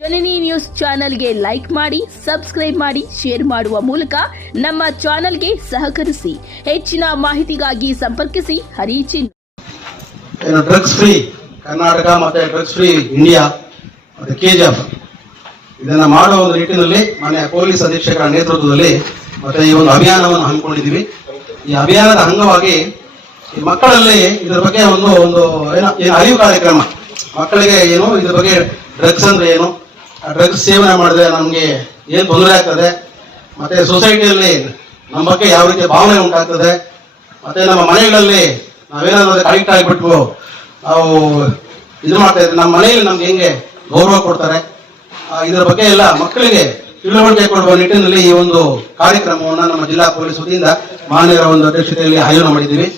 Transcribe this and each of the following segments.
ಜನನಿ news ಚಾನೆಲ್ಗೆ like ಮಾಡಿ, subscribe ಮಾಡಿ, ಶೇರ್ ಮಾಡುವ ಮೂಲಕ ನಮ್ಮ ಚಾನೆಲ್ಗೆ ಸಹಕರಿಸಿ. ಹೆಚ್ಚಿನ ಮಾಹಿತಿಗಾಗಿ ಸಂಪರ್ಕಿಸಿ ಹರಿಚಿನ್. ಡ್ರಗ್ಸ್ ಫ್ರೀ ಕರ್ನಾಟಕ ಮತ್ತೆ ಡ್ರಗ್ಸ್ ಫ್ರೀ ಇಂಡಿಯಾ ಮತ್ತೆ ಕೆಜಿಎಫ್ ಇದನ್ನ ಮಾಡುವ ಒಂದು ನಿಟ್ಟಿನಲ್ಲಿ ಮಾನ್ಯ ಪೊಲೀಸ್ ಅಧೀಕ್ಷಕರ ನೇತೃತ್ವದಲ್ಲಿ ಮತ್ತೆ ಈ ಒಂದು ಅಭಿಯಾನವನ್ನು ಹಮ್ಮಿಕೊಂಡಿದ್ದೀವಿ. ಈ ಅಭಿಯಾನದ ಅಂಗವಾಗಿ ಈ ಮಕ್ಕಳಲ್ಲಿ ಇದರ ಬಗ್ಗೆ ಒಂದು ಅರಿವು ಕಾರ್ಯಕ್ರಮ, ಮಕ್ಕಳಿಗೆ ಏನು ಇದ್ರ ಬಗ್ಗೆ ಡ್ರಗ್ಸ್ ಅಂದ್ರೆ ಏನು, ಡ್ರಗ್ಸ್ ಸೇವನೆ ಮಾಡಿದ್ರೆ ನಮ್ಗೆ ಏನ್ ತೊಂದರೆ ಆಗ್ತದೆ, ಮತ್ತೆ ಸೊಸೈಟಿಯಲ್ಲಿ ನಮ್ಮ ಬಗ್ಗೆ ಯಾವ ರೀತಿಯ ಭಾವನೆ ಉಂಟಾಗ್ತದೆ, ಮತ್ತೆ ನಮ್ಮ ಮನೆಗಳಲ್ಲಿ ನಾವೇನಾದ್ರೂ ಅಡಿಕ್ಟ್ ಆಗಿಬಿಟ್ಟು ನಾವು ಇದು ಮಾಡ್ತಾ ಇದ್ರೆ ನಮ್ಮ ಮನೆಯಲ್ಲಿ ನಮ್ಗೆ ಹೆಂಗೆ ಗೌರವ ಕೊಡ್ತಾರೆ, ಇದರ ಬಗ್ಗೆ ಎಲ್ಲ ಮಕ್ಕಳಿಗೆ ತಿಳುವಳಿಕೆ ಕೊಡುವ ನಿಟ್ಟಿನಲ್ಲಿ ಈ ಒಂದು ಕಾರ್ಯಕ್ರಮವನ್ನು ನಮ್ಮ ಜಿಲ್ಲಾ ಪೊಲೀಸ್ ವತಿಯಿಂದ ಮಾನ್ಯರ ಒಂದು ಅಧ್ಯಕ್ಷತೆಯಲ್ಲಿ ಆಯೋಜನೆ ಮಾಡಿದ್ದೀವಿ.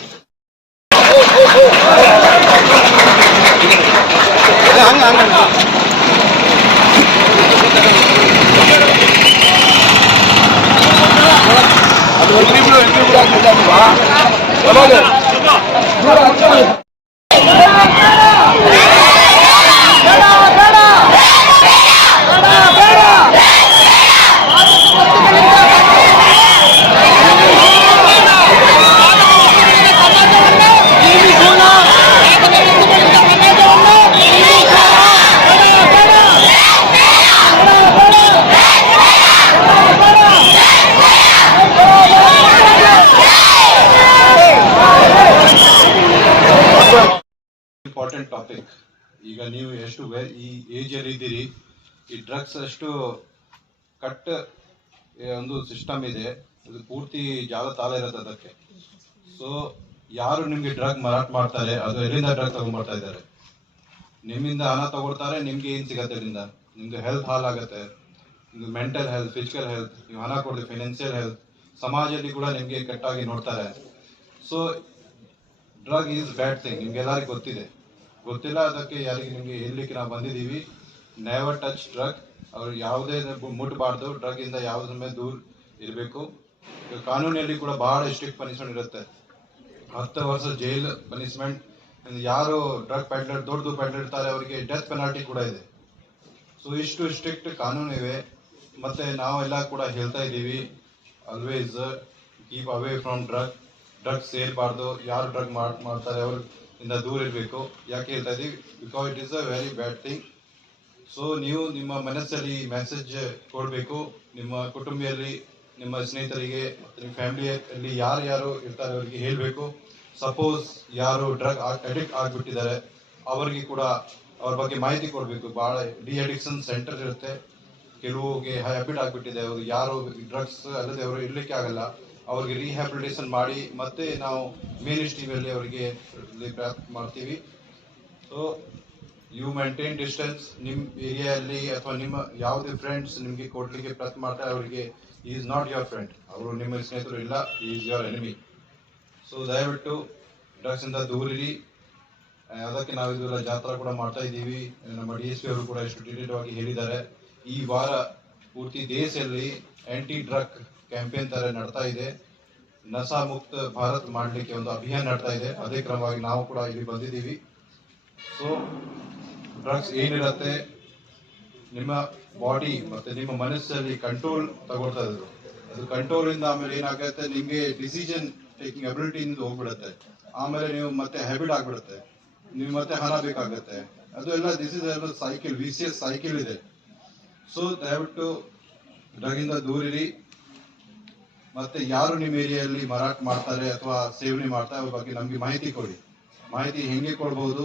Important topic. ಈಗ ನೀವು ಎಷ್ಟು ಈ ಏಜ್ ಅಲ್ಲಿ ಇದ್ದೀರಿ, ಈ ಡ್ರಗ್ಸ್ ಅಷ್ಟು ಕಟ್ ಒಂದು ಸಿಸ್ಟಮ್ ಇದೆ, ಅದು ಪೂರ್ತಿ ಜಾಲ ತಾಳ ಇರುತ್ತೆ ಅದಕ್ಕೆ. ಸೊ ಯಾರು ನಿಮ್ಗೆ ಡ್ರಗ್ ಮಾರಾಟ ಮಾಡ್ತಾರೆ, ಅದು ಎಲ್ಲಿಂದ ಡ್ರಗ್ ತಗೊಂಡ್ಬರ್ತಾ ಇದ್ದಾರೆ, ನಿಮ್ಮಿಂದ ಹಣ ತಗೊಳ್ತಾರೆ, ನಿಮ್ಗೆ ಏನ್ ಸಿಗತ್ತೆ ಇದರಿಂದ? ನಿಮ್ದು ಹೆಲ್ತ್ ಹಾಳಾಗತ್ತೆ, ನಿಮ್ದು ಮೆಂಟಲ್ ಹೆಲ್ತ್, ಫಿಸಿಕಲ್ ಹೆಲ್ತ್, ನೀವು ಹಣ ಕೊಡ್ತೀವಿ, ಫೈನಾನ್ಸಿಯಲ್ ಹೆಲ್ತ್, ಸಮಾಜದಲ್ಲಿ ಕೂಡ ನಿಮ್ಗೆ ಕೆಟ್ಟಾಗಿ ನೋಡ್ತಾರೆ. So drug is bad thing, ನಿಮ್ಗೆ ಎಲ್ಲರಿಗೂ ಗೊತ್ತಿಲ್ಲ, ಅದಕ್ಕೆ ಯಾರಿಗೆ ನಿಮ್ಗೆ ಹೇಳಲಿಕ್ಕೆ ನಾವು ಬಂದಿದ್ದೀವಿ. ನೆವರ್ ಟಚ್ ಡ್ರಗ್, ಅವ್ರು ಯಾವುದೇ ಮುಟ್ಬಾರ್ದು, ಡ್ರಗ್ ಇಂದ ಯಾವುದ್ರ ಮೇಲೆ ದೂರ ಇರಬೇಕು. ಕಾನೂನಲ್ಲಿ ಕೂಡ ಬಹಳ ಸ್ಟ್ರಿಕ್ಟ್ ಪನಿಷ್ಮೆಂಟ್ ಇರುತ್ತೆ, 10 ವರ್ಷ ಜೈಲ್ ಪನಿಷ್ಮೆಂಟ್. ಯಾರು ಡ್ರಗ್ ಪ್ಯಾಡ್ಲರ್, ದೊಡ್ಡ ಪ್ಯಾಡ್ಲರ್ ಇರ್ತಾರೆ ಅವರಿಗೆ ಡೆತ್ ಪೆನಾಲ್ಟಿ ಕೂಡ ಇದೆ. ಸೊ ಇಷ್ಟು ಸ್ಟ್ರಿಕ್ಟ್ ಕಾನೂನು ಇವೆ. ಮತ್ತೆ ನಾವೆಲ್ಲ ಕೂಡ ಹೇಳ್ತಾ ಇದ್ದೀವಿ, always keep away from drugs ಸೇರ್ಬಾರ್ದು, ಯಾರು ಡ್ರಗ್ ಮಾಡ್ತಾರೆ ಅವ್ರ ಇಂದ ದೂರ ಇರಬೇಕು. ಯಾಕೆ ಹೇಳ್ತಾ ಇದೀವಿ? Because it is a very bad thing. So ನೀವು ನಿಮ್ಮ ಮನಸ್ಸಲ್ಲಿ ಮೆಸೇಜ್ ಕೊಡಬೇಕು, ನಿಮ್ಮ ಕುಟುಂಬದಲ್ಲಿ, ನಿಮ್ಮ ಸ್ನೇಹಿತರಿಗೆ, ನಿಮ್ಮ ಫ್ಯಾಮಿಲಿಯಲ್ಲಿ ಯಾರು ಇರ್ತಾರೆ ಅವರಿಗೆ ಹೇಳಬೇಕು. ಸಪೋಸ್ ಯಾರು ಡ್ರಗ್ ಅಡಿಕ್ಟ್ ಆಗಿಬಿಟ್ಟಿದ್ದಾರೆ ಅವರಿಗೆ ಕೂಡ ಅವ್ರ ಬಗ್ಗೆ ಮಾಹಿತಿ ಕೊಡಬೇಕು. ಭಾಳ ಡಿ ಅಡಿಕ್ಷನ್ ಸೆಂಟರ್ ಇರುತ್ತೆ, ಕೆಲವುಗೆ ಹ್ಯಾಬಿಟ್ ಆಗಿಬಿಟ್ಟಿದೆ, ಅವರು ಯಾರು ಡ್ರಗ್ಸ್ ಅಲ್ಲದೆ ಅವರು ಇರ್ಲಿಕ್ಕೆ ಆಗಲ್ಲ, ಅವ್ರಿಗೆ ರಿಹ್ಯಾಬಿಲಿಟೇಷನ್ ಮಾಡಿ ಮತ್ತೆ ನಾವು ಮೇನ್ ಸ್ಟ್ರೀಮಲ್ಲಿ ಅವರಿಗೆ ಮಾಡ್ತೀವಿ. So you maintain distance. ನಿಮ್ಮ ಏರಿಯಾದಲ್ಲಿ ಅಥವಾ ನಿಮ್ಮ ಯಾವುದೇ ಫ್ರೆಂಡ್ಸ್ ನಿಮಗೆ ಕೊಡ್ಲಿಕ್ಕೆ ಪ್ರಯತ್ನ ಮಾಡ್ತಾರೆ, ಅವರಿಗೆ ಈಸ್ ನಾಟ್ ಯುವರ್ ಫ್ರೆಂಡ್, ಅವರು ನಿಮ್ಮ ಸ್ನೇಹಿತರು ಇಲ್ಲ, ಈಸ್ ಯುವರ್ ಎನಿಮಿ. ಸೊ ದಯವಿಟ್ಟು ಡ್ರಗ್ಸ್ ಇಂದ ದೂರಿರಿ. ಅದಕ್ಕೆ ನಾವು ಇದೆಲ್ಲ ಜಾತ್ರಾ ಕೂಡ ಮಾಡ್ತಾ ಇದ್ದೀವಿ. ನಮ್ಮ DSP ಅವರು ಕೂಡ ಎಷ್ಟು ಡೀಟೇಲ್ ಆಗಿ ಹೇಳಿದ್ದಾರೆ. ಈ ವಾರ ಪೂರ್ತಿ ದೇಶದಲ್ಲಿ ಆಂಟಿ ಡ್ರಗ್ ಕ್ಯಾಂಪೇನ್ ತರ ನಡ್ತಾ ಇದೆ. ನಶಾ ಮುಕ್ತ ಭಾರತ್ ಮಾಡಲಿಕ್ಕೆ ಒಂದು ಅಭಿಯಾನ ನಡ್ತಾ ಇದೆ. ಅದೇ ಕ್ರಮವಾಗಿ ನಾವು ಕೂಡ ಇಲ್ಲಿ ಬಂದಿದ್ದೀವಿ. ಸೊ ಡ್ರಗ್ಸ್ ಏನಿರುತ್ತೆ, ನಿಮ್ಮ ಬಾಡಿ ಮತ್ತೆ ನಿಮ್ಮ ಮನಸ್ಸಲ್ಲಿ ಕಂಟ್ರೋಲ್ ತಗೊಳ್ತಾ ಇದ್ರು, ಅದು ಕಂಟ್ರೋಲ್ ಇಂದ ಆಮೇಲೆ ಏನಾಗುತ್ತೆ, ನಿಮ್ಗೆ ಡಿಸಿಷನ್ ಟೇಕಿಂಗ್ ಅಬಿಲಿಟಿ ಇಂದ ಹೋಗ್ಬಿಡುತ್ತೆ. ಆಮೇಲೆ ನೀವು ಮತ್ತೆ ಹ್ಯಾಬಿಟ್ ಆಗ್ಬಿಡುತ್ತೆ, ನೀವು ಮತ್ತೆ ಹಣ ಬೇಕಾಗತ್ತೆ. ಅದು ಎಲ್ಲ ದಿಸ್ ಇಸ್ ಎಲ್ಲ ಸೈಕಲ್, ವಿಸಿಯಸ್ ಸೈಕಲ್ ಇದೆ. ಸೊ ದಯವಿಟ್ಟು ಡ್ರಗ್ ಇಂದ ದೂರಿರಿ. ಮತ್ತೆ ಯಾರು ನಿಮ್ಮ ಏರಿಯಾದಲ್ಲಿ ಮಾರಾಟ ಮಾಡ್ತಾರೆ ಅಥವಾ ಸೇವನೆ ಮಾಡ್ತಾರೆ ಅವ್ರ ಬಗ್ಗೆ ನಮ್ಗೆ ಮಾಹಿತಿ ಕೊಡಿ. ಮಾಹಿತಿ ಹೆಂಗೆ ಕೊಡ್ಬೋದು?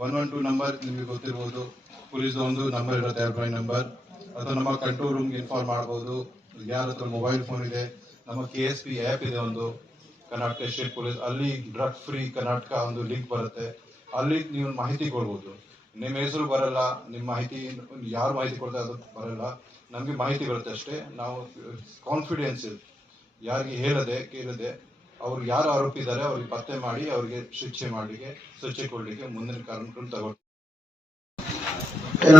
112 ನಂಬರ್ ನಿಮ್ಗೆ ಗೊತ್ತಿರ್ಬೋದು, ಪೊಲೀಸ್ ಒಂದು ನಂಬರ್ ಇರುತ್ತೆ, ಹೆಲ್ಪ್ಲೈನ್ ನಂಬರ್, ಅಥವಾ ನಮ್ಮ ಕಂಟ್ರೋಲ್ ರೂಮ್ಗೆ ಇನ್ಫಾರ್ಮ್ ಮಾಡ್ಬೋದು. ಯಾರ ಹತ್ರ ಮೊಬೈಲ್ ಫೋನ್ ಇದೆ, ನಮ್ಮ KSP ಆ್ಯಪ್ ಇದೆ ಒಂದು, ಕರ್ನಾಟಕ ಸ್ಟೇಟ್ ಪೊಲೀಸ್, ಅಲ್ಲಿ ಡ್ರಗ್ ಫ್ರೀ ಕರ್ನಾಟಕ ಒಂದು ಲಿಂಕ್ ಬರುತ್ತೆ, ಅಲ್ಲಿ ನೀವು ಮಾಹಿತಿ ಕೊಡ್ಬೋದು. ನಿಮ್ಮ ಹೆಸರು ಬರಲ್ಲ, ನಿಮ್ಮ ಮಾಹಿತಿ ಯಾರು ಮಾಹಿತಿ ಕೊಡ್ತಾರೆ ಅದು ಬರಲ್ಲ, ನಮ್ಗೆ ಮಾಹಿತಿ ಬರುತ್ತೆ ಅಷ್ಟೇ. ನಾವು ಕಾನ್ಫಿಡೆನ್ಸ್ ಯಾರಿಗೆ ಹೇಳದೆ ಕೇಳದೆ ಅವ್ರು ಯಾರು ಆರೋಪಿ ಇದ್ದಾರೆ ಅವ್ರಿಗೆ ಪತ್ತೆ ಮಾಡಿ ಅವ್ರಿಗೆ ಶಿಕ್ಷೆ ಕೊಡ್ಲಿಕ್ಕೆ ಮುಂದಿನ ಕಾರ್ಯಕ್ರಮ ತಗೊಳ್ತೀವಿ.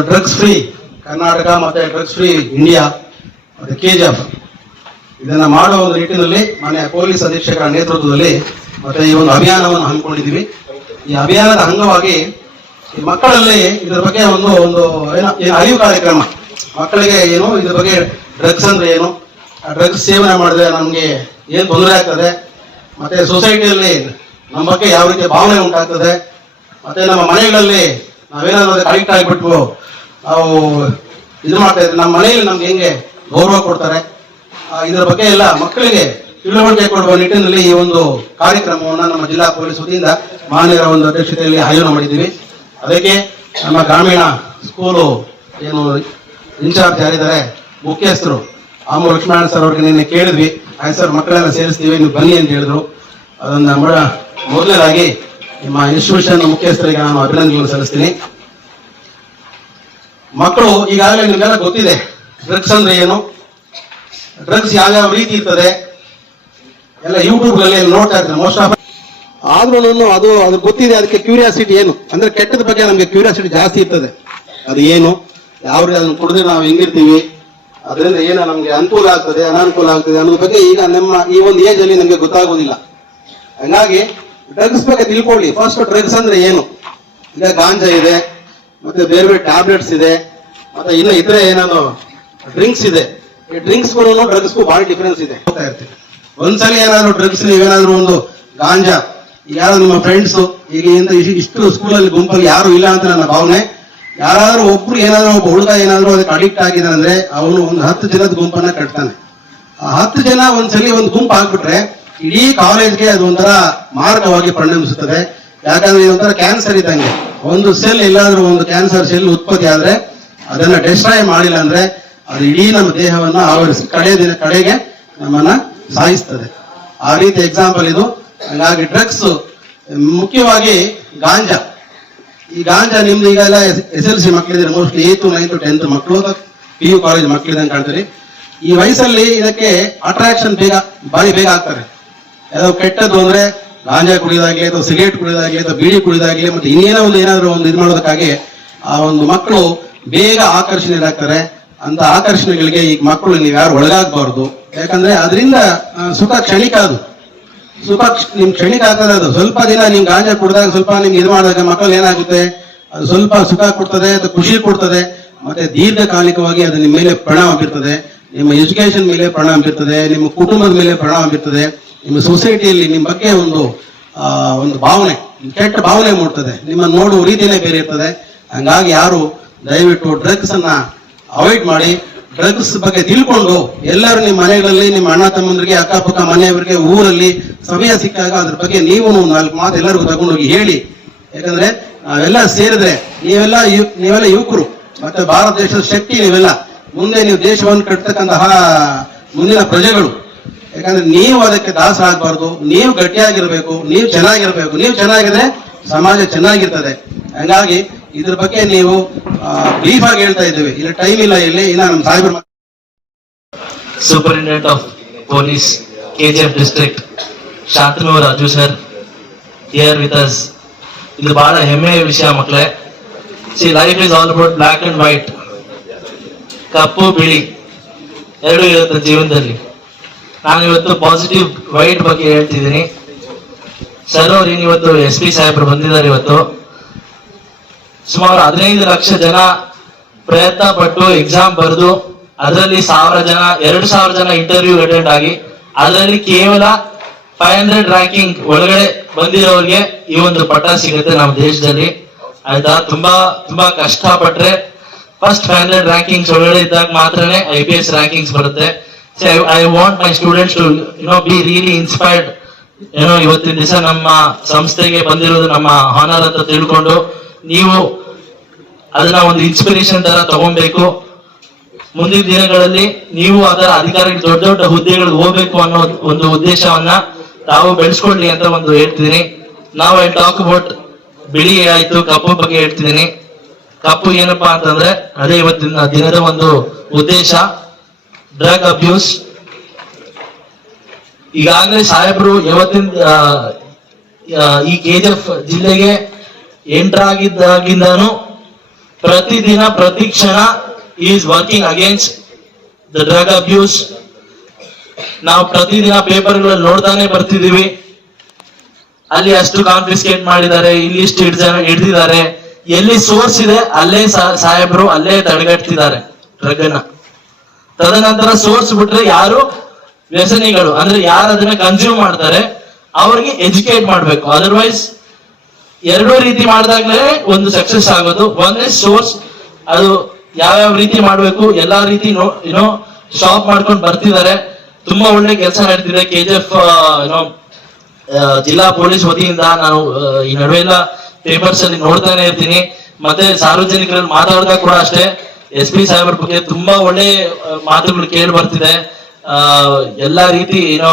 ಡ್ರಗ್ಸ್ ಫ್ರೀ ಕರ್ನಾಟಕ ಮತ್ತೆ ಡ್ರಗ್ಸ್ ಫ್ರೀ ಇಂಡಿಯಾ ಮತ್ತೆ ಕೆಜಿಎಫ್ ಇದನ್ನ ಮಾಡುವ ಒಂದು ನಿಟ್ಟಿನಲ್ಲಿ ಮಾನ್ಯ ಪೊಲೀಸ್ ಅಧೀಕ್ಷಕರ ನೇತೃತ್ವದಲ್ಲಿ ಮತ್ತೆ ಈ ಒಂದು ಅಭಿಯಾನವನ್ನು ಹಮ್ಮಿಕೊಂಡಿದ್ದೀವಿ. ಈ ಅಭಿಯಾನದ ಅಂಗವಾಗಿ ಈ ಮಕ್ಕಳಲ್ಲಿ ಇದ್ರ ಬಗ್ಗೆ ಒಂದು ಒಂದು ಏನು ಅರಿವು ಕಾರ್ಯಕ್ರಮ, ಮಕ್ಕಳಿಗೆ ಏನು ಇದ್ರ ಬಗ್ಗೆ ಡ್ರಗ್ಸ್ ಅಂದ್ರೆ ಏನು, ಡ್ರಗ್ಸ್ ಸೇವನೆ ಮಾಡಿದ್ರೆ ನಮಗೆ ಏನು ತೊಂದರೆ ಆಗ್ತದೆ, ಮತ್ತೆ ಸೊಸೈಟಿಯಲ್ಲಿ ನಮ್ಮ ಬಗ್ಗೆ ಯಾವ ರೀತಿಯ ಭಾವನೆ ಉಂಟಾಗ್ತದೆ, ಮತ್ತೆ ನಮ್ಮ ಮನೆಗಳಲ್ಲಿ ನಾವೇನಾದ್ರೂ ಅದಕ್ಕೆ ಅಡಿಕ್ಟ್ ಆಗಿಬಿಟ್ಟು ನಾವು ಇದು ಮಾಡ್ತಾ ಇದ್ರೆ ನಮ್ಮ ಮನೆಯಲ್ಲಿ ನಮ್ಗೆ ಹೆಂಗೆ ಗೌರವ ಕೊಡ್ತಾರೆ, ಇದರ ಬಗ್ಗೆ ಎಲ್ಲ ಮಕ್ಕಳಿಗೆ ತಿಳುವಳಿಕೆ ಕೊಡುವ ನಿಟ್ಟಿನಲ್ಲಿ ಈ ಒಂದು ಕಾರ್ಯಕ್ರಮವನ್ನು ನಮ್ಮ ಜಿಲ್ಲಾ ಪೊಲೀಸ್ ವತಿಯಿಂದ ಮಾನ್ಯರ ಒಂದು ಅಧ್ಯಕ್ಷತೆಯಲ್ಲಿ ಆಯೋಜನೆ ಮಾಡಿದ್ದೀವಿ. ಅದಕ್ಕೆ ನಮ್ಮ ಗ್ರಾಮೀಣ ಸ್ಕೂಲು ಏನು ಇನ್ಚಾರ್ಜ್ ಯಾರಿದ್ದಾರೆ ಮುಖ್ಯಸ್ಥರು ಆಮೂರು ಲಕ್ಷ್ಮಣ ಸರ್ ಅವ್ರಿಗೆ ನಿನ್ನೆ ಕೇಳಿದ್ವಿ, ಆಯ್ತು ಸರ್ ಮಕ್ಕಳೆಲ್ಲ ಸೇರಿಸ್ತೀವಿ ನೀವು ಬನ್ನಿ ಅಂತ ಹೇಳಿದ್ರು. ಅದನ್ನ ಮೊದಲನೇದಾಗಿ ನಿಮ್ಮ ಇನ್ಸ್ಟಿಟ್ಯೂಷನ್ ಮುಖ್ಯಸ್ಥರಿಗೆ ನಾನು ಅಭಿನಂದನೆಗಳನ್ನು ಸಲ್ಲಿಸ್ತೀನಿ. ಮಕ್ಕಳು ಈಗಾಗಲೇ ನಿಮಗೆಲ್ಲ ಗೊತ್ತಿದೆ ಡ್ರಗ್ಸ್ ಅಂದ್ರೆ ಏನು, ಡ್ರಗ್ಸ್ ಯಾವ್ಯಾವ ರೀತಿ ಇರ್ತದೆ ಎಲ್ಲ ಯೂಟ್ಯೂಬ್ಗಳಲ್ಲಿ ನೋಡ್ತಾ ಇರ್ತಾರೆ ಮೋಸ್ಟ್ ಆಫ್. ಆದ್ರೂ ಅದು ಗೊತ್ತಿದೆ, ಅದಕ್ಕೆ ಕ್ಯೂರಿಯಾಸಿಟಿ ಏನು ಅಂದ್ರೆ ಕೆಟ್ಟದ ಬಗ್ಗೆ ನಮಗೆ ಕ್ಯೂರಿಯಾಸಿಟಿ ಜಾಸ್ತಿ ಇರ್ತದೆ. ಅದು ಏನು, ಯಾವ ರೀತಿ ಅದನ್ನು ಕುಡಿದ್ರೆ ನಾವು ಹೆಂಗಿರ್ತೀವಿ, ಅದರಿಂದ ಏನೋ ನಮ್ಗೆ ಅನುಕೂಲ ಆಗ್ತದೆ ಅನಾನುಕೂಲ ಆಗ್ತದೆ ಅನ್ನೋದ್ರ ಬಗ್ಗೆ ಈಗ ನಮ್ಮ ಈ ಒಂದು ಏಜ್ ಅಲ್ಲಿ ನಮಗೆ ಗೊತ್ತಾಗೋದಿಲ್ಲ. ಹಂಗಾಗಿ ಡ್ರಗ್ಸ್ ಬಗ್ಗೆ ತಿಳ್ಕೊಳ್ಳಿ. ಫಸ್ಟ್ ಡ್ರಗ್ಸ್ ಅಂದ್ರೆ ಏನು, ಈಗ ಗಾಂಜಾ ಇದೆ, ಮತ್ತೆ ಬೇರೆ ಬೇರೆ ಟ್ಯಾಬ್ಲೆಟ್ಸ್ ಇದೆ, ಮತ್ತೆ ಇನ್ನು ಇತರೆ ಏನಾದ್ರು ಡ್ರಿಂಕ್ಸ್ ಇದೆ. ಈ ಡ್ರಿಂಕ್ಸ್ಗೂ ಡ್ರಗ್ಸ್ಗೂ ಭಾಳ ಡಿಫರೆನ್ಸ್ ಇದೆ. ಹೋಗ್ತಾ ಇರ್ತೀವಿ ಒಂದ್ಸಲಿ ಏನಾದ್ರು ಡ್ರಗ್ಸ್ ನೀವೇನಾದ್ರು ಒಂದು ಗಾಂಜಾ, ಯಾರು ನಿಮ್ಮ ಫ್ರೆಂಡ್ಸ್ ಈಗ ಇಷ್ಟು ಸ್ಕೂಲಲ್ಲಿ ಗುಂಪಲ್ಲಿ ಯಾರು ಇಲ್ಲ ಅಂತ ನನ್ನ ಭಾವನೆ. ಯಾರಾದ್ರೂ ಒಬ್ರು ಏನಾದ್ರು ಒಬ್ಬ ಹುಡುಗ ಏನಾದ್ರು ಅದಕ್ಕೆ ಅಡಿಕ್ಟ್ ಆಗಿದ್ದಾನೆ ಅಂದ್ರೆ ಅವನು ಒಂದು 10 ಜನದ ಗುಂಪನ್ನ ಕಟ್ತಾನೆ. ಆ 10 ಜನ ಒಂದ್ಸಲಿ ಒಂದು ಗುಂಪು ಆಗ್ಬಿಟ್ರೆ ಇಡೀ ಕಾಲೇಜ್ಗೆ ಅದು ಒಂಥರ ಮಾರ್ಗವಾಗಿ ಪರಿಣಮಿಸುತ್ತದೆ. ಯಾಕಂದ್ರೆ ಇದೊಂಥರ ಕ್ಯಾನ್ಸರ್ ಇದ್ದಂಗೆ. ಒಂದು ಸೆಲ್ ಎಲ್ಲಾದ್ರೂ ಒಂದು ಕ್ಯಾನ್ಸರ್ ಸೆಲ್ ಉತ್ಪತ್ತಿ ಆದ್ರೆ ಅದನ್ನ ಡಿಸ್ಟ್ರಾಯ್ ಮಾಡಿಲ್ಲ ಅಂದ್ರೆ ಅದು ಇಡೀ ನಮ್ಮ ದೇಹವನ್ನ ಆವರಿಸಿ ಕಡೆಗೆ ನಮ್ಮನ್ನ ಸಾಯಿಸ್ತದೆ. ಆ ರೀತಿ ಎಕ್ಸಾಂಪಲ್ ಇದು. ಹಾಗಾಗಿ ಡ್ರಗ್ಸ್ ಮುಖ್ಯವಾಗಿ ಗಾಂಜಾ. ಈ ಗಾಂಜಾ ನಿಮ್ದು ಈಗೆಲ್ಲ SLC ಮಕ್ಕಳಿದ್ರೆ mostly 8th 9th 10th ಮಕ್ಕಳು PU ಕಾಲೇಜ್ ಮಕ್ಕಳಿದಂಗೆ ಕಾಣ್ತಾರೆ. ಈ ವಯಸ್ಸಲ್ಲಿ ಇದಕ್ಕೆ ಅಟ್ರಾಕ್ಷನ್ ಬಾರಿ ಬೇಗ ಆಗ್ತಾರೆ. ಯಾವುದೋ ಕೆಟ್ಟದ್ದು ಅಂದ್ರೆ ಗಾಂಜಾ ಕುಡಿಯೋದಾಗ್ಲಿ ಅಥವಾ ಸಿಗರೇಟ್ ಕುಡಿಯೋದಾಗ್ಲಿ ಅಥವಾ ಬೀಡಿ ಕುಡಿಯೋದಾಗ್ಲಿ ಮತ್ತೆ ಏನಾದ್ರೂ ಒಂದು ಇದು ಮಾಡೋದಕ್ಕಾಗಿ ಆ ಒಂದು ಮಕ್ಕಳು ಬೇಗ ಆಕರ್ಷಣೆಯಾಗ್ತಾರೆ. ಅಂತ ಆಕರ್ಷಣೆಗಳಿಗೆ ಈಗ ಮಕ್ಕಳು ನೀವು ಯಾರು ಒಳಗಾಗಬಾರ್ದು. ಯಾಕಂದ್ರೆ ಅದರಿಂದ ಸುಖ ಕ್ಷಣಿಕ, ಅದು ಸುಖ ನಿಮ್ ಕ್ಷಣಿಕ ಆಗ್ತದೆ. ಅದು ಸ್ವಲ್ಪ ದಿನ ನಿಮ್ ಗಾಂಜಾ ಕುಡಿದಾಗ ಸ್ವಲ್ಪ ನಿಮ್ಗೆ ಇದು ಮಾಡಿದಾಗ ಮಕ್ಕಳು ಏನಾಗುತ್ತೆ, ಅದು ಸ್ವಲ್ಪ ಸುಖ ಕೊಡ್ತದೆ, ಅದು ಖುಷಿ ಕೊಡ್ತದೆ, ಮತ್ತೆ ದೀರ್ಘಕಾಲಿಕವಾಗಿ ಅದು ನಿಮ್ಮ ಮೇಲೆ ಪರಿಣಾಮ ಬೀರ್ತದೆ. ನಿಮ್ಮ ಎಜುಕೇಶನ್ ಮೇಲೆ ಪರಿಣಾಮ ಬೀರ್ತದೆ, ನಿಮ್ಮ ಕುಟುಂಬದ ಮೇಲೆ ಪರಿಣಾಮ ಬೀರ್ತದೆ, ನಿಮ್ಮ ಸೊಸೈಟಿಯಲ್ಲಿ ನಿಮ್ಮ ಬಗ್ಗೆ ಒಂದು ಭಾವನೆ, ಕೆಟ್ಟ ಭಾವನೆ ಮೂಡ್ತದೆ, ನಿಮ್ಮನ್ನು ನೋಡುವ ರೀತಿಯೇ ಬೇರೆ ಇರ್ತದೆ. ಹಂಗಾಗಿ ಯಾರು ದಯವಿಟ್ಟು ಡ್ರಗ್ಸ್ ಅನ್ನ ಅವಾಯ್ಡ್ ಮಾಡಿ, ಡ್ರಗ್ಸ್ ಬಗ್ಗೆ ತಿಳ್ಕೊಂಡು ಎಲ್ಲರೂ ನಿಮ್ಮ ಮನೆಗಳಲ್ಲಿ ನಿಮ್ಮ ಅಣ್ಣ ತಮ್ಮಂದ್ರಿಗೆ ಅಕ್ಕಪಕ್ಕ ಮನೆಯವರಿಗೆ ಊರಲ್ಲಿ ಸಮಯ ಸಿಕ್ಕಾಗ ಅದ್ರ ಬಗ್ಗೆ ನೀವು 4 ಮಾತು ಎಲ್ಲರಿಗೂ ತಗೊಂಡೋಗಿ ಹೇಳಿ. ಯಾಕಂದ್ರೆ ನಾವೆಲ್ಲ ಸೇರಿದ್ರೆ ನೀವೆಲ್ಲ ಯುವಕರು ಮತ್ತೆ ಭಾರತ ದೇಶದ ಶಕ್ತಿ, ನೀವೆಲ್ಲ ಮುಂದೆ ನೀವು ದೇಶವನ್ನು ಕಟ್ಟತಕ್ಕಂತಹ ಮುಂದಿನ ಪ್ರಜೆಗಳು. ಯಾಕಂದ್ರೆ ನೀವು ಅದಕ್ಕೆ ದಾಸ ಆಗ್ಬಾರ್ದು, ನೀವು ಗಟ್ಟಿಯಾಗಿರ್ಬೇಕು, ನೀವು ಚೆನ್ನಾಗಿರ್ಬೇಕು. ನೀವು ಚೆನ್ನಾಗಿದ್ರೆ ಸಮಾಜ ಚೆನ್ನಾಗಿರ್ತದೆ. ಹಂಗಾಗಿ ಇದ್ರ ಬಗ್ಗೆ ನೀವು ಬ್ರೀಫ್ ಆಗಿ ಹೇಳ್ತಾ ಇದ್ದೀವಿ, ಇಲ್ಲಿ ಟೈಮ್ ಇಲ್ಲ. ಇಲ್ಲಿ ಇನ್ನ ನಮ್ಮ ಸಾಹೇಬರು Superintendent of Police, KGF District, Shantanu Raju sir, here with us. ಇದು ಬಹಳ ಹೆಮ್ಮೆಯ ವಿಷಯ ಮಕ್ಕಳೇ. See life is all about black and white, ಕಪ್ಪು ಬಿಳಿ ಎರಡು ಇರುತ್ತೆ ಜೀವನದಲ್ಲಿ. ನಾನು ಇವತ್ತು ಪಾಸಿಟಿವ್ ವೈಟ್ ಬಗ್ಗೆ ಹೇಳ್ತಿದ್ದೀನಿ. ಸರ್ ಅವ್ರು ಇವತ್ತು SP ಸಾಹೇಬರು ಬಂದಿದ್ದಾರೆ. ಇವತ್ತು ಸುಮಾರು 15 ಲಕ್ಷ ಜನ ಪ್ರಯತ್ನ ಪಟ್ಟು ಎಕ್ಸಾಮ್ ಬರೆದು ಅದರಲ್ಲಿ 2,000 ಜನ ಇಂಟರ್ವ್ಯೂ ಅಟೆಂಡ್ ಆಗಿ ಅದರಲ್ಲಿ ಕೇವಲ 500 ರ್ಯಾಂಕಿಂಗ್ ಒಳಗಡೆ ಬಂದಿರೋರಿಗೆ ಈ ಒಂದು ಪಟ್ಟ ಸಿಗುತ್ತೆ ನಮ್ಮ ದೇಶದಲ್ಲಿ. ಆಯ್ತಾ, ತುಂಬಾ ಕಷ್ಟಪಟ್ರೆ ಫಸ್ಟ್ 500 ರ್ಯಾಂಕಿಂಗ್ಸ್ ಒಳಗಡೆ ಇದ್ದಾಗ ಮಾತ್ರನೇ IPS ರ್ಯಾಂಕಿಂಗ್ಸ್ ಬರುತ್ತೆ. I want my students to be really inspired. ಇವತ್ತಿನ ದಿವಸ ನಮ್ಮ ಸಂಸ್ಥೆಗೆ ಬಂದಿರೋದು ನಮ್ಮ ಹಾನರ್ ಅಂತ ತಿಳ್ಕೊಂಡು ನೀವು ಅದನ್ನ ಒಂದು ಇನ್ಸ್ಪಿರೇಷನ್ ತರ ತಗೊಬೇಕು. ಮುಂದಿನ ದಿನಗಳಲ್ಲಿ ನೀವು ಅದರ ಅಧಿಕಾರಿಗಳು ದೊಡ್ಡ ದೊಡ್ಡ ಹುದ್ದೆಗಳಿಗೆ ಹೋಗ್ಬೇಕು ಅನ್ನೋ ಒಂದು ಉದ್ದೇಶವನ್ನ ತಾವು ಬೆಳೆಸ್ಕೊಳ್ಳಿ ಅಂತ ಒಂದು ಹೇಳ್ತಿದ್ದೀನಿ. ನಾವು ಐ ಟಾಕ್ ಅಬೌಟ್ ಬಿಳಿ ಆಯ್ತು, ಕಪ್ಪು ಬಗ್ಗೆ ಹೇಳ್ತಿದ್ದೀನಿ. ಕಪ್ಪು ಏನಪ್ಪಾ ಅಂತಂದ್ರೆ ಅದೇ ಇವತ್ತಿನ ದಿನದ ಒಂದು ಉದ್ದೇಶ, ಡ್ರಗ್ ಅಬ್ಯೂಸ್. ಈಗಾಗಲೇ ಸಾಹೇಬರು ಇವತ್ತಿನ ಈ KGF ಜಿಲ್ಲೆಗೆ ಎಂಟರ್ ಆಗಿದ್ದಾಗಿಂದಾನು ಪ್ರತಿದಿನ ಪ್ರತಿ ಕ್ಷಣ is working against the drug abuse. ನಾವು ಪ್ರತಿದಿನ ಪೇಪರ್ಗಳಲ್ಲಿ ನೋಡ್ತಾನೆ ಬರ್ತಿದೀವಿ. ಅಲ್ಲಿ ಅಷ್ಟು ಕಾನ್ಫಿಸ್ಕೇಟ್ ಮಾಡಿದ್ದಾರೆ, ಇಲ್ಲಿ ಇಷ್ಟು ಹಿಡಿದಿದ್ದಾರೆ, ಎಲ್ಲಿ ಸೋರ್ಸ್ ಇದೆ ಅಲ್ಲೇ ಸಾಹೇಬರು ಅಲ್ಲೇ ತಡೆಗಟ್ತಿದ್ದಾರೆ ಡ್ರಗ್ ಅನ್ನ. ತದನಂತರ ಸೋರ್ಸ್ ಬಿಟ್ರೆ ಯಾರು ವ್ಯಸನಿಗಳು ಅಂದ್ರೆ ಯಾರು ಅದನ್ನ ಕನ್ಸ್ಯೂಮ್ ಮಾಡ್ತಾರೆ ಅವ್ರಿಗೆ ಎಜುಕೇಟ್ ಮಾಡ್ಬೇಕು. ಅದರ್ವೈಸ್ ಎರಡೂ ರೀತಿ ಮಾಡಿದಾಗ್ಲೇ ಒಂದು ಸಕ್ಸಸ್ ಆಗೋದು. ಒಂದೇ ಸೋರ್ಸ್, ಅದು ಯಾವ್ಯಾವ ರೀತಿ ಮಾಡ್ಬೇಕು ಎಲ್ಲಾ ರೀತಿ ಏನೋ ಸ್ಟಾಪ್ ಮಾಡ್ಕೊಂಡು ಬರ್ತಿದ್ದಾರೆ. ತುಂಬಾ ಒಳ್ಳೆ ಕೆಲಸ ನಡೀತಿದೆ. KGF ಜಿಲ್ಲಾ ಪೊಲೀಸ್ ವತಿಯಿಂದ ನಾನು ಈ ನಡುವೆ ಎಲ್ಲ ಪೇಪರ್ಸ್ ಅಲ್ಲಿ ನೋಡ್ತಾನೆ ಇರ್ತೀನಿ. ಮತ್ತೆ ಸಾರ್ವಜನಿಕರಲ್ಲಿ ಮಾತಾಡಿದಾಗ ಕೂಡ ಅಷ್ಟೇ SP ಸಾಹೇಬ್ರ ಬಗ್ಗೆ ತುಂಬಾ ಒಳ್ಳೆ ಮಾತುಗಳು ಕೇಳಿ ಬರ್ತಿದೆ. ಎಲ್ಲಾ ರೀತಿ ಏನೋ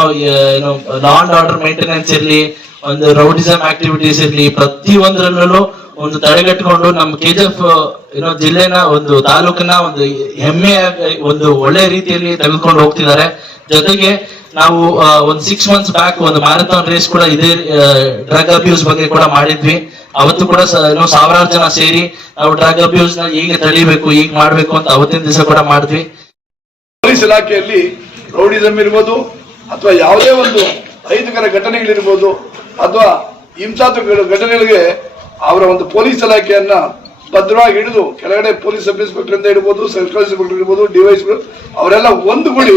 ಲಾ ಅಂಡ್ ಆರ್ಡರ್ ಮೇಂಟೆನೆನ್ಸ್ ಇರ್ಲಿ, ಒಂದು ರೌಡಿಸಮ್ ಆಕ್ಟಿವಿಟೀಸ್ ಇರ್ಲಿ, ಪ್ರತಿ ಒಂದರಲ್ಲೂ ಒಂದು ತಡೆಗಟ್ಟಿಕೊಂಡು ನಮ್ಮ KGF ಜಿಲ್ಲೆನ ಒಂದು ತಾಲೂಕನ್ನ ಒಂದು ಹೆಮ್ಮೆ ಒಂದು ಒಳ್ಳೆ ರೀತಿಯಲ್ಲಿ ತೆಗೆದುಕೊಂಡು ಹೋಗ್ತಿದ್ದಾರೆ. ಜೊತೆಗೆ ನಾವು ಒಂದು 6 months ಬ್ಯಾಕ್ ಒಂದು ಮ್ಯಾರಥಾನ್ ರೇಸ್ ಕೂಡ ಇದೇ ಡ್ರಗ್ ಅಬ್ಯೂಸ್ ಬಗ್ಗೆ ಕೂಡ ಮಾಡಿದ್ವಿ. ಅವತ್ತು ಕೂಡ ಸಾವಿರಾರು ಜನ ಸೇರಿ ನಾವು ಡ್ರಗ್ ಅಬ್ಯೂಸ್ ನ ಹೇಗೆ ತಡಿಬೇಕು, ಈಗ ಮಾಡ್ಬೇಕು ಅಂತ ಅವತ್ತಿನ ದಿವಸ ಕೂಡ ಮಾಡಿದ್ವಿ. ಪೊಲೀಸ್ ಇಲಾಖೆಯಲ್ಲಿ ರೌಡಿಸಮ್ ಇರ್ಬೋದು ಅಥವಾ ಯಾವುದೇ ಒಂದು ಅಹಿತಕರ ಘಟನೆಗಳಿರ್ಬೋದು ಅಥವಾ ಹಿಂಸಾತ್ಮಕ ಘಟನೆಗಳಿಗೆ ಅವರ ಒಂದು ಪೊಲೀಸ್ ಇಲಾಖೆಯನ್ನ ಭದ್ರವಾಗಿ ಹಿಡಿದು ಕೆಳಗಡೆ ಪೊಲೀಸ್ ಸಬ್ ಇನ್ಸ್ಪೆಕ್ಟರ್ ಇಂದ ಇರ್ಬೋದು, ಸರ್ಕಲ್ ಇನ್ಸ್ಪೆಕ್ಟರ್ ಇರ್ಬೋದು, ಡಿವೈಸ್ಗಳು ಅವರೆಲ್ಲ ಒಂದುಗೂಡಿ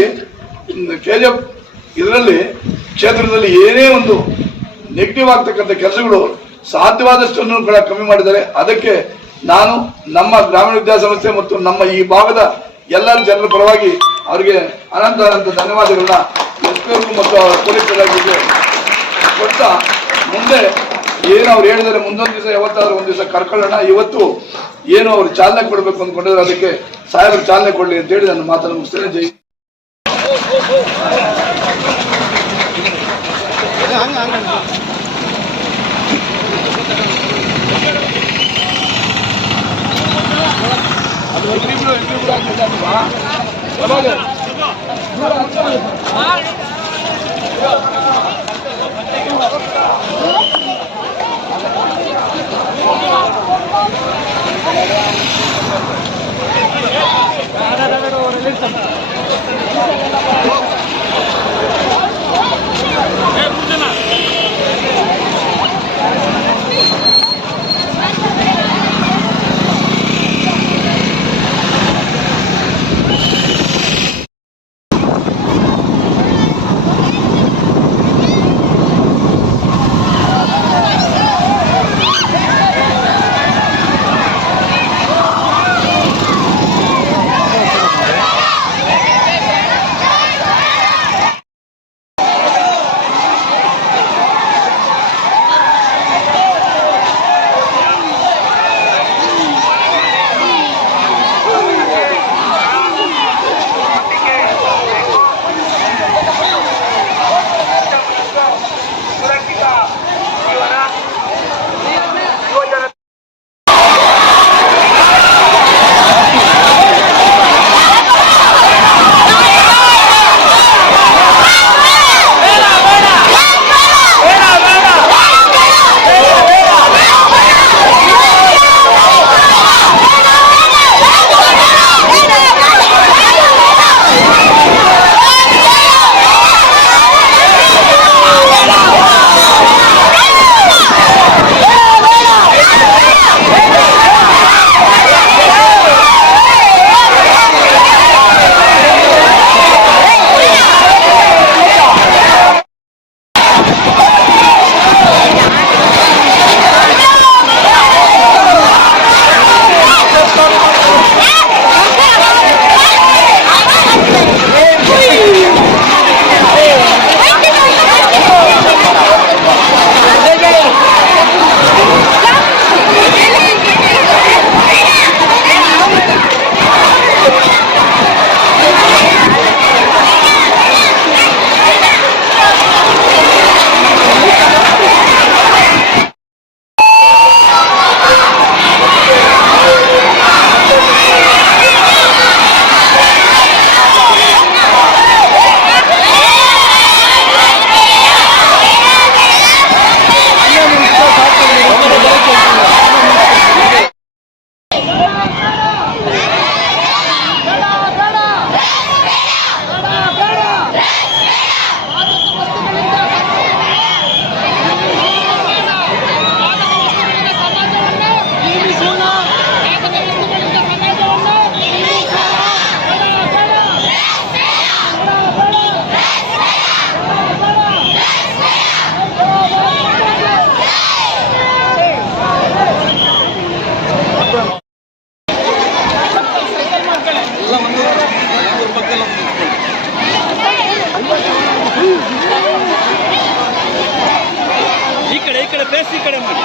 KGF ಇದರಲ್ಲಿ ಕ್ಷೇತ್ರದಲ್ಲಿ ಏನೇ ಒಂದು ನೆಗೆಟಿವ್ ಆಗ್ತಕ್ಕಂಥ ಕೆಲಸಗಳು ಸಾಧ್ಯವಾದಷ್ಟನ್ನು ಕೂಡ ಕಮ್ಮಿ ಮಾಡಿದ್ದಾರೆ. ಅದಕ್ಕೆ ನಾನು ನಮ್ಮ ಗ್ರಾಮೀಣ ವಿದ್ಯಾಸಂಸ್ಥೆ ಮತ್ತು ನಮ್ಮ ಈ ಭಾಗದ ಎಲ್ಲರ ಜನರ ಪರವಾಗಿ ಅವರಿಗೆ ಅನಂತ ಧನ್ಯವಾದಗಳನ್ನ SP ಮತ್ತು ಪೊಲೀಸ್ ಇಲಾಖೆಗೆ ಕೊಡ್ತಾ, ಮುಂದೆ ಏನು ಅವ್ರು ಹೇಳಿದರೆ ಮುಂದೊಂದು ದಿವಸ ಯಾವತ್ತಾದ್ರೂ ಒಂದು ದಿವಸ ಕರ್ಕೊಳ್ಳೋಣ. ಇವತ್ತು ಏನು ಅವ್ರು ಚಾಲನೆ ಕೊಡಬೇಕು ಅಂದ್ಕೊಂಡಿದ್ರೆ ಅದಕ್ಕೆ ಸಾಹೇಬರು ಚಾಲನೆ ಕೊಡ್ಲಿ ಅಂತ ಹೇಳಿ ನನ್ನ ಮಾತನ್ನು ಮುಗಿಸ್ತೇನೆ. ಜೈ ಈ ಕಡೆ ಫೇಸ್ ಈ ಕಡೆ ಮಾಡಿ.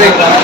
Thank you.